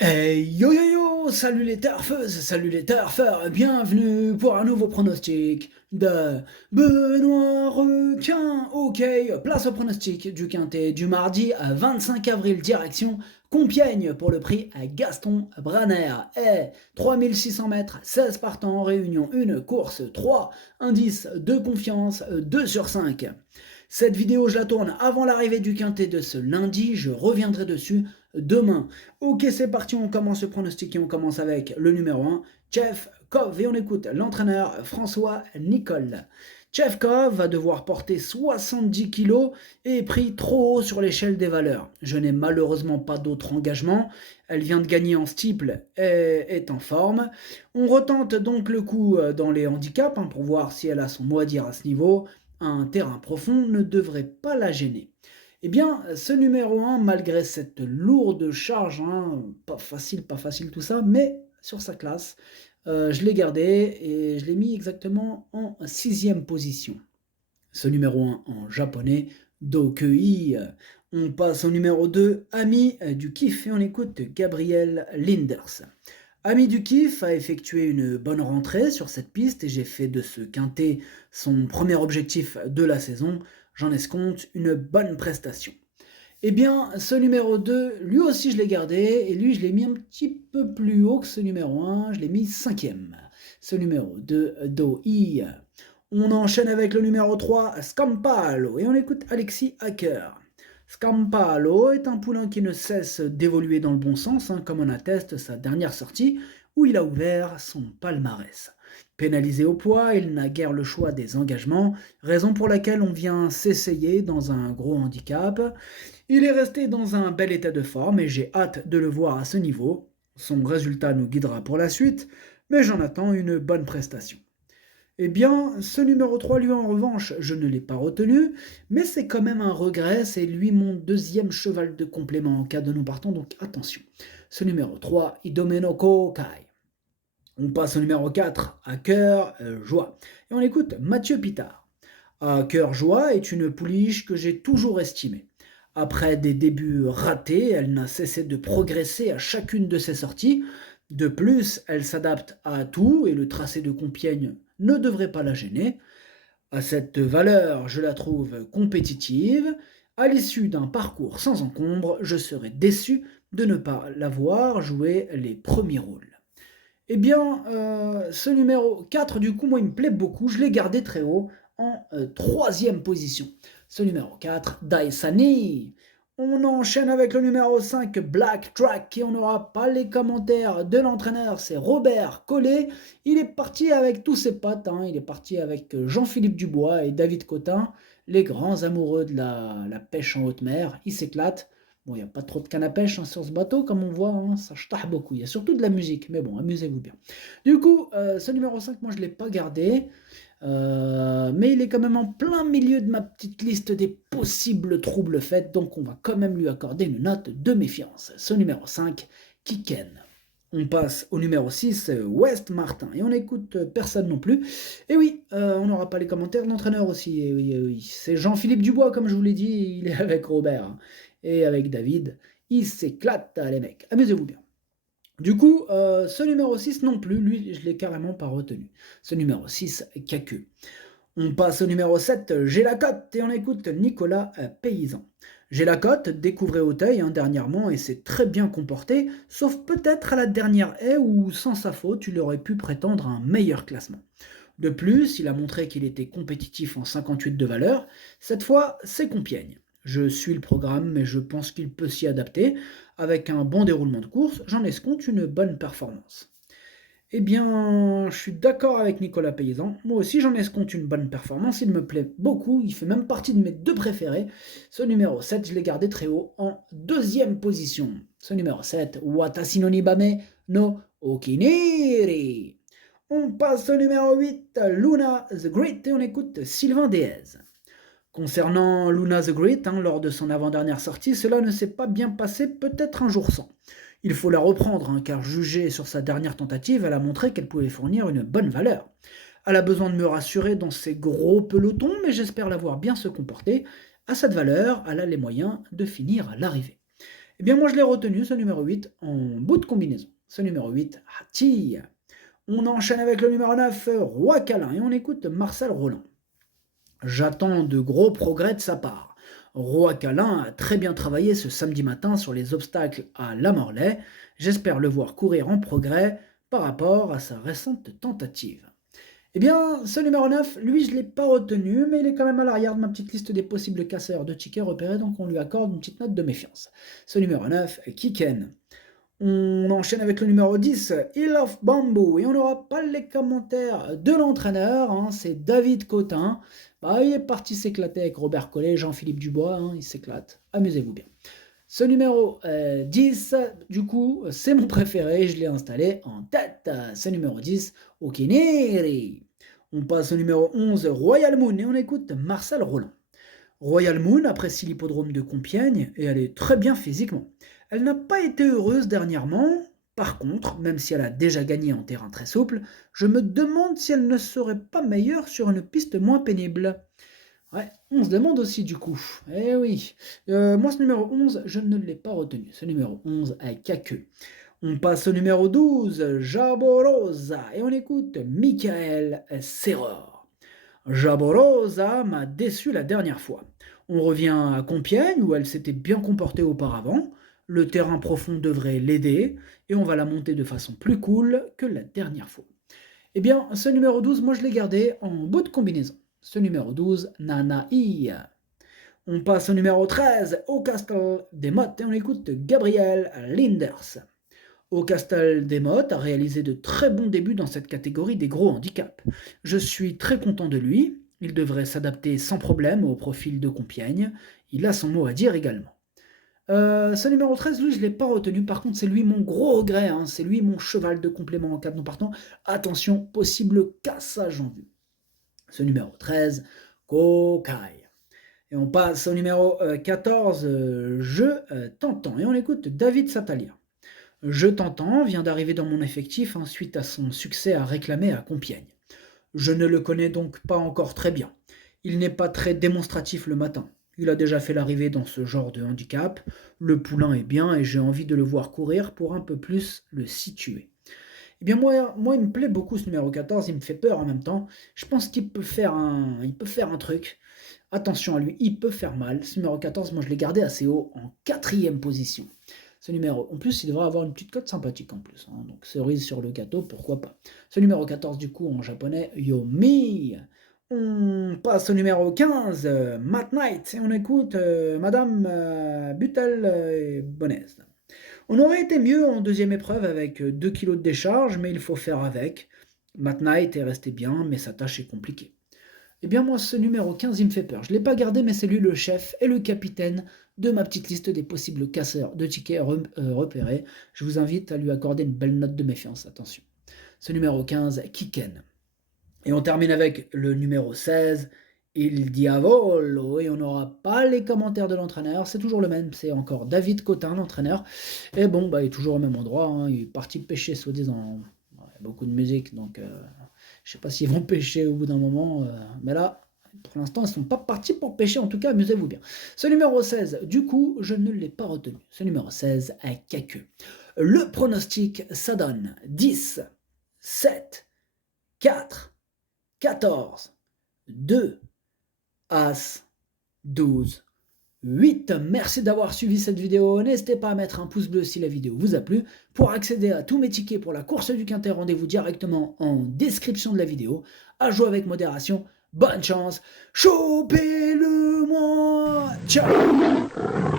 Yo yo yo, salut les turfeuses, salut les turfeurs, bienvenue pour un nouveau pronostic de Benoît Requin. Ok, place au pronostic du Quintet du mardi 25 avril, direction Compiègne pour le prix à Gaston Branner. 3600 mètres, 16 partants en réunion, une course, 3 indices de confiance, 2 sur 5. Cette vidéo, je la tourne avant l'arrivée du Quintet de ce lundi, je reviendrai dessus demain. Ok, c'est parti, on commence le pronostic et on commence avec le numéro 1, Chefkov. Et on écoute l'entraîneur François Nicole. Chefkov va devoir porter 70 kg et est pris trop haut sur l'échelle des valeurs. Je n'ai malheureusement pas d'autre engagement. Elle vient de gagner en steeple et est en forme. On retente donc le coup dans les handicaps pour voir si elle a son mot à dire à ce niveau. Un terrain profond ne devrait pas la gêner. Eh bien, ce numéro 1, malgré cette lourde charge, pas facile tout ça, mais sur sa classe, je l'ai gardé et je l'ai mis exactement en sixième position. Ce numéro 1 en japonais, Dokei. On passe au numéro 2, Ami du Kiff, et on écoute Gabriel Linders. Ami du Kiff a effectué une bonne rentrée sur cette piste et j'ai fait de ce quintet son premier objectif de la saison. J'en escompte une bonne prestation. Eh bien, ce numéro 2, lui aussi je l'ai gardé, et lui je l'ai mis un petit peu plus haut que ce numéro 1, je l'ai mis cinquième. Ce numéro 2, Doi. On enchaîne avec le numéro 3, Scampalo, et on écoute Alexis Hacker. Scampalo est un poulain qui ne cesse d'évoluer dans le bon sens, comme en atteste sa dernière sortie, où il a ouvert son palmarès. Pénalisé au poids, il n'a guère le choix des engagements, raison pour laquelle on vient s'essayer dans un gros handicap. Il est resté dans un bel état de forme et j'ai hâte de le voir à ce niveau. Son résultat nous guidera pour la suite, mais j'en attends une bonne prestation. Eh bien, ce numéro 3, lui en revanche, je ne l'ai pas retenu, mais c'est quand même un regret, c'est lui mon deuxième cheval de complément en cas de nous partons, donc attention. Ce numéro 3, Idomenoko Kai. On passe au numéro 4, à cœur joie. Et on écoute Mathieu Pitard. À cœur joie est une pouliche que j'ai toujours estimée. Après des débuts ratés, elle n'a cessé de progresser à chacune de ses sorties. De plus, elle s'adapte à tout et le tracé de Compiègne ne devrait pas la gêner. À cette valeur, je la trouve compétitive. À l'issue d'un parcours sans encombre, je serais déçu de ne pas la voir jouer les premiers rôles. Eh bien, ce numéro 4, du coup, moi, il me plaît beaucoup. Je l'ai gardé très haut en troisième position. Ce numéro 4, Daisani. On enchaîne avec le numéro 5, Black Track, et on n'aura pas les commentaires de l'entraîneur, c'est Robert Collet. Il est parti avec tous ses potes, il est parti avec Jean-Philippe Dubois et David Cotin, les grands amoureux de la pêche en haute mer. Ils s'éclatent. Bon, il n'y a pas trop de canne à pêche sur ce bateau, comme on voit, ça ch'tah beaucoup. Il y a surtout de la musique, mais bon, amusez-vous bien. Du coup, ce numéro 5, moi, je ne l'ai pas gardé, mais il est quand même en plein milieu de ma petite liste des possibles troubles faits, donc on va quand même lui accorder une note de méfiance. Ce numéro 5, Kiken. On passe au numéro 6, West Martin, et on n'écoute personne non plus. Et oui, on n'aura pas les commentaires de l'entraîneur aussi, et oui, oui. C'est Jean-Philippe Dubois, comme je vous l'ai dit, il est avec Robert et avec David. Ils s'éclatent, les mecs. Amusez-vous bien. Du coup, ce numéro 6 non plus, lui, je l'ai carrément pas retenu. Ce numéro 6, Kaku. On passe au numéro 7, J'ai la cote, et on écoute Nicolas Paysan. J'ai la cote, découvré Auteuil dernièrement, et s'est très bien comporté, sauf peut-être à la dernière haie où, sans sa faute, il aurait pu prétendre à un meilleur classement. De plus, il a montré qu'il était compétitif en 58 de valeur. Cette fois, c'est Compiègne. Je suis le programme, mais je pense qu'il peut s'y adapter. Avec un bon déroulement de course, j'en escompte une bonne performance. Eh bien, je suis d'accord avec Nicolas Paysan. Moi aussi, j'en escompte une bonne performance. Il me plaît beaucoup. Il fait même partie de mes deux préférés. Ce numéro 7, je l'ai gardé très haut en deuxième position. Ce numéro 7, Watashi no Nibame no Okiniri. On passe au numéro 8, Luna the Great, et on écoute Sylvain Déez. Concernant Luna the Great, lors de son avant-dernière sortie, cela ne s'est pas bien passé, peut-être un jour sans. Il faut la reprendre, car jugée sur sa dernière tentative, elle a montré qu'elle pouvait fournir une bonne valeur. Elle a besoin de me rassurer dans ses gros pelotons, mais j'espère la voir bien se comporter. À cette valeur, elle a les moyens de finir à l'arrivée. Eh bien, moi, je l'ai retenu, ce numéro 8, en bout de combinaison. Ce numéro 8, Hati. On enchaîne avec le numéro 9, Roi Câlin, et on écoute Marcel Roland. J'attends de gros progrès de sa part. Roi Câlin a très bien travaillé ce samedi matin sur les obstacles à La Morlaix. J'espère le voir courir en progrès par rapport à sa récente tentative. Eh bien, ce numéro 9, lui, je ne l'ai pas retenu, mais il est quand même à l'arrière de ma petite liste des possibles casseurs de tickets repérés, donc on lui accorde une petite note de méfiance. Ce numéro 9, Kiken. On enchaîne avec le numéro 10, Hill of Bamboo, et on n'aura pas les commentaires de l'entraîneur, hein, c'est David Cotin. Bah, il est parti s'éclater avec Robert Collet, Jean-Philippe Dubois, hein, il s'éclate, amusez-vous bien. Ce numéro 10, du coup, c'est mon préféré, je l'ai installé en tête. Ce numéro 10, Okiniri. On passe au numéro 11, Royal Moon, et on écoute Marcel Roland. Royal Moon apprécie l'hippodrome de Compiègne et elle est très bien physiquement. Elle n'a pas été heureuse dernièrement. Par contre, même si elle a déjà gagné en terrain très souple, je me demande si elle ne serait pas meilleure sur une piste moins pénible. Ouais, on se demande aussi du coup. Eh oui. Moi, ce numéro 11, je ne l'ai pas retenu. Ce numéro 11 avec Kaku. On passe au numéro 12, Jaborosa, et on écoute Michael Serror. Jaborosa m'a déçu la dernière fois. On revient à Compiègne où elle s'était bien comportée auparavant. Le terrain profond devrait l'aider et on va la monter de façon plus cool que la dernière fois. Eh bien, ce numéro 12, moi je l'ai gardé en bout de combinaison. Ce numéro 12, Nanaï. On passe au numéro 13, au Castle des Mottes, et on écoute Gabriel Linders. Au Castel des Mottes a réalisé de très bons débuts dans cette catégorie des gros handicaps. Je suis très content de lui, il devrait s'adapter sans problème au profil de Compiègne, il a son mot à dire également. Ce numéro 13, lui, je ne l'ai pas retenu, par contre c'est lui mon gros regret, hein. C'est lui mon cheval de complément en cas de non partant. Attention, possible cassage en vue. Ce numéro 13, Kokai. Et on passe au numéro 14, Je t'entends, et on écoute David Satalia. Je t'entends vient d'arriver dans mon effectif suite à son succès à réclamer à Compiègne. Je ne le connais donc pas encore très bien. Il n'est pas très démonstratif le matin. Il a déjà fait l'arrivée dans ce genre de handicap. Le poulain est bien et j'ai envie de le voir courir pour un peu plus le situer. Eh bien moi il me plaît beaucoup ce numéro 14, il me fait peur en même temps. Je pense qu'il peut faire un truc. Attention à lui, il peut faire mal. Ce numéro 14, moi je l'ai gardé assez haut, en 4e position. Ce numéro, en plus, il devrait avoir une petite cote sympathique en plus. Donc cerise sur le gâteau, pourquoi pas. Ce numéro 14, du coup, en japonais, Yomi. On passe au numéro 15, Matt Knight, et on écoute Madame Butel et Bonez. On aurait été mieux en deuxième épreuve avec 2 kilos de décharge, mais il faut faire avec. Matt Knight est resté bien, mais sa tâche est compliquée. Eh bien moi, ce numéro 15, il me fait peur. Je ne l'ai pas gardé, mais c'est lui le chef et le capitaine de ma petite liste des possibles casseurs de tickets repérés. Je vous invite à lui accorder une belle note de méfiance, attention. Ce numéro 15, Kiken. Et on termine avec le numéro 16, Il Diavolo. Et on n'aura pas les commentaires de l'entraîneur, c'est toujours le même, c'est encore David Cotin, l'entraîneur. Et bon, il est toujours au même endroit, il est parti pêcher, soi-disant. Beaucoup de musique, donc je sais pas s'ils vont pêcher au bout d'un moment, mais là, pour l'instant, ils ne sont pas partis pour pêcher, en tout cas, amusez-vous bien. Ce numéro 16, du coup, je ne l'ai pas retenu. Ce numéro 16, à Kaku. Le pronostic, ça donne 10, 7, 4, 14, 2, As, 12, 8. Merci d'avoir suivi cette vidéo. N'hésitez pas à mettre un pouce bleu si la vidéo vous a plu. Pour accéder à tous mes tickets pour la course du Quintet, rendez-vous directement en description de la vidéo. À jouer avec modération. Bonne chance. Chopez-le-moi. Ciao.